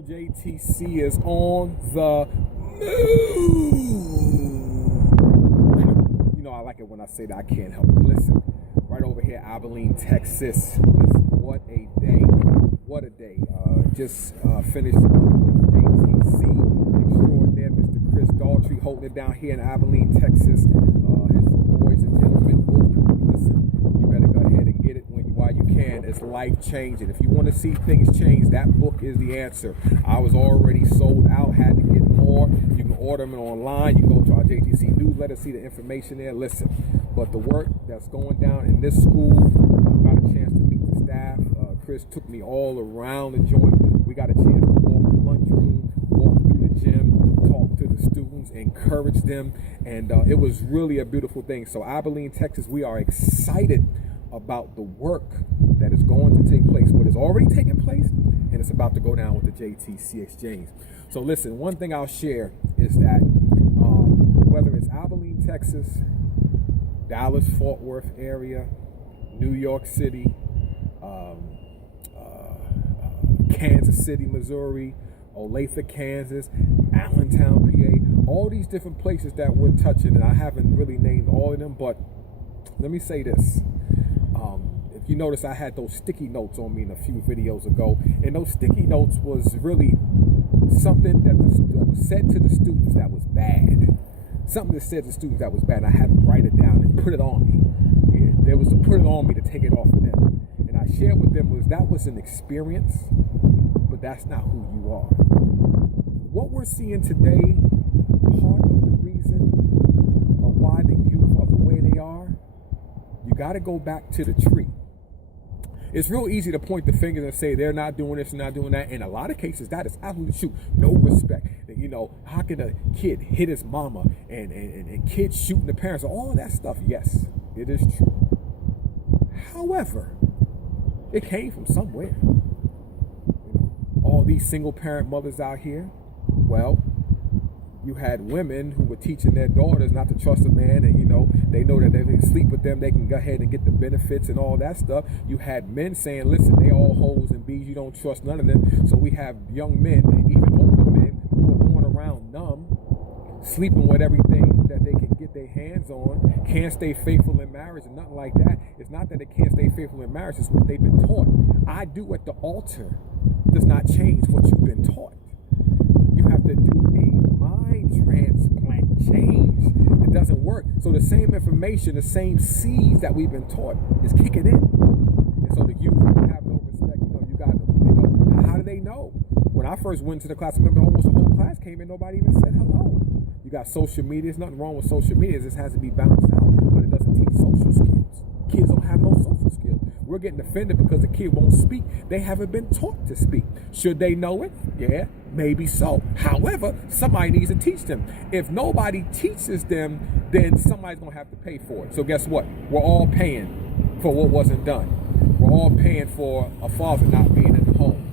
JTC is on the move. You know, I like it when I say that. I can't help it. Listen, right over here, Abilene, Texas. Listen, what a day. What a day. Just finished up with JTC extraordinaire, Mr. Chris Daltrey, holding it down here in Abilene, Texas. His Boys and Gentlemen book. Listen, you better go ahead and get it while you can. It's life-changing. If you want to see things change, that book is the answer. I was already sold out, had to get more. You can order them online. You can go to our JTC newsletter, see the information there. Listen, but the work that's going down in this school, I got a chance to meet the staff. Chris took me all around the joint. We got a chance to walk the lunchroom, walk through the gym, talk to the students, encourage them, and it was really a beautiful thing. So Abilene, Texas, we are excited about the work that is going to take place, what is already taking place, and it's about to go down with the JTC Exchange. So listen, one thing I'll share is that whether it's Abilene, Texas, Dallas, Fort Worth area, New York City, Kansas City, Missouri, Olathe, Kansas, Allentown, PA, all these different places that we're touching, and I haven't really named all of them, but let me say this. If you notice, I had those sticky notes on me in a few videos ago, and those sticky notes was really something that was said to the students that was bad. Something that said to the students that was bad, and I had them write it down and put it on me. Yeah, there was to put it on me to take it off of them. And I shared with them that was an experience, but that's not who you are. What we're seeing today, part of the reason of why the youth are the way they are, you got to go back to the tree. It's real easy to point the fingers and say they're not doing this and not doing that. In a lot of cases, that is absolutely true. No respect. You know, how can a kid hit his mama and kids shooting the parents? All of that stuff, yes, it is true. However, it came from somewhere. You know, all these single parent mothers out here, well, you had women who were teaching their daughters not to trust a man, and they know that if they sleep with them, they can go ahead and get the benefits and all that stuff. You had men saying, listen, they all hoes and bees, you don't trust none of them. So we have young men, even older men, who are going around numb, sleeping with everything that they can get their hands on, can't stay faithful in marriage and nothing like that. It's not that they can't stay faithful in marriage, it's what they've been taught. I do at the altar does not change what you've been taught. You have to do a mind transplant change. It doesn't work. So the same information, the same seeds that we've been taught is kicking in. And so the youth don't have no respect. You got to, how do they know? When I first went to the class, I remember almost the whole class came in, nobody even said hello. You got social media. There's nothing wrong with social media. It just has to be balanced out. But it doesn't teach social skills. Kids don't have no social skills. We're getting offended because the kid won't speak. They haven't been taught to speak. Should they know it? Yeah, maybe so. However, somebody needs to teach them. If nobody teaches them, then somebody's going to have to pay for it. So guess what? We're all paying for what wasn't done. We're all paying for a father not being in the home.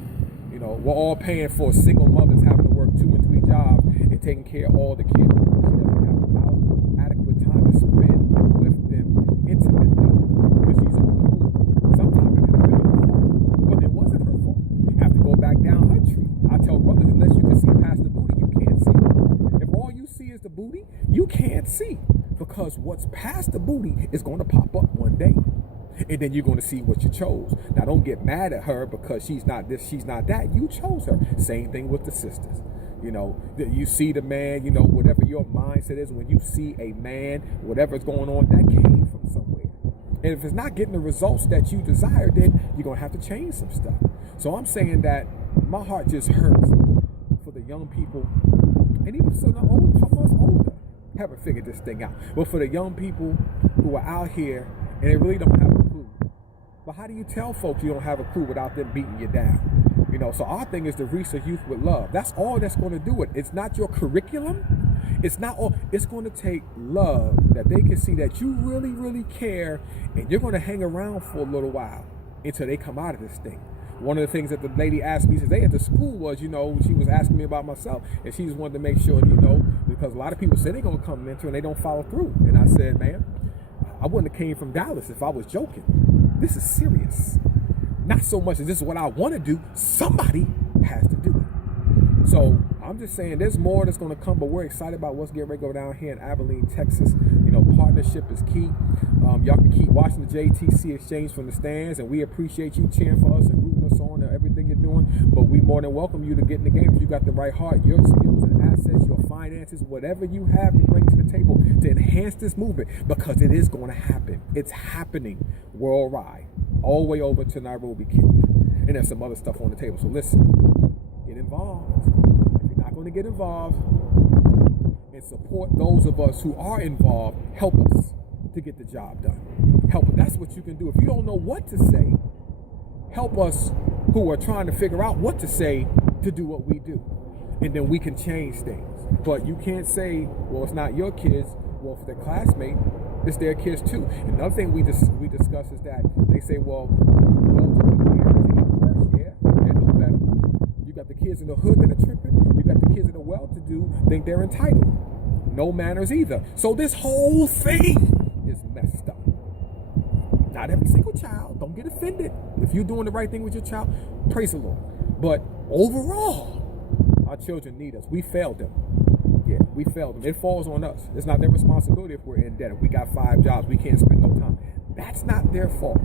We're all paying for single mothers having to work 2 and 3 jobs and taking care of all the kids. She doesn't have adequate time to spend with them intimately because she's on the move. Sometimes it could have been her fault, but it wasn't her fault. You have to go back down her tree. I tell brothers, unless you can see past the booty, you can't see. If all you see is the booty, you can't see, because what's past the booty is going to pop up one day. And then you're going to see what you chose. Now, don't get mad at her because she's not this, she's not that. You chose her. Same thing with the sisters. You see the man, whatever your mindset is, when you see a man, whatever's going on, that came from somewhere. And if it's not getting the results that you desire, then you're going to have to change some stuff. So I'm saying that my heart just hurts for the young people, and even some of us older haven't figured this thing out. But for the young people who are out here and they really don't have a clue. But how do you tell folks you don't have a clue without them beating you down? So our thing is to reach the youth with love. That's all that's going to do it. It's not your curriculum. It's not all. It's going to take love that they can see that you really, really care, and you're going to hang around for a little while until they come out of this thing. One of the things that the lady asked me today at the school was, she was asking me about myself, and she just wanted to make sure, because a lot of people say they're going to come mentor and they don't follow through. And I said, man, I wouldn't have came from Dallas if I was joking. This is serious. Not so much as this is what I want to do. Somebody has to do it. So I'm just saying there's more that's going to come, but we're excited about what's getting ready to go down here in Abilene, Texas. You know, partnership is key. Y'all can keep watching the JTC Exchange from the stands, and we appreciate you cheering for us and rooting us on and everything you're doing. But we more than welcome you to get in the game if you got the right heart, your skills and assets, your finances, whatever you have to bring to the table to enhance this movement, because it is going to happen. It's happening worldwide, all the way over to Nairobi, Kenya. And there's some other stuff on the table. So listen, get involved. If you're not going to get involved, and support those of us who are involved, help us to get the job done. Help us. That's what you can do. If you don't know what to say, help us who are trying to figure out what to say to do what we do. And then we can change things. But you can't say, well, it's not your kids. Well, for their classmate, it's their kids too. And another thing we discuss is that they say, well, yeah, they're no better. You got the kids in the hood that are tripping. You got the kids in the well-to-do think they're entitled. No manners either. So this whole thing is messed up. Not every single child. Don't get offended. If you're doing the right thing with your child, praise the Lord. But overall, our children need us. We failed them. Yeah, we failed them. It falls on us. It's not their responsibility if we're in debt. If we got 5 jobs, we can't spend no time. That's not their fault.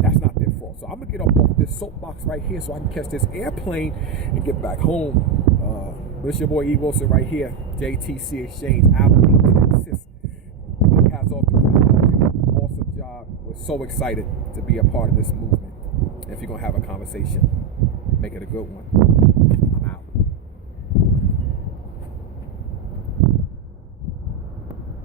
That's not their fault. So I'm going to get up off this soapbox right here so I can catch this airplane and get back home. This your boy E.Wilson right here. JTC Exchange, Abilene, Texas. Big hats off to Chris. Awesome job. We're so excited to be a part of this movement. And if you're going to have a conversation, make it a good one.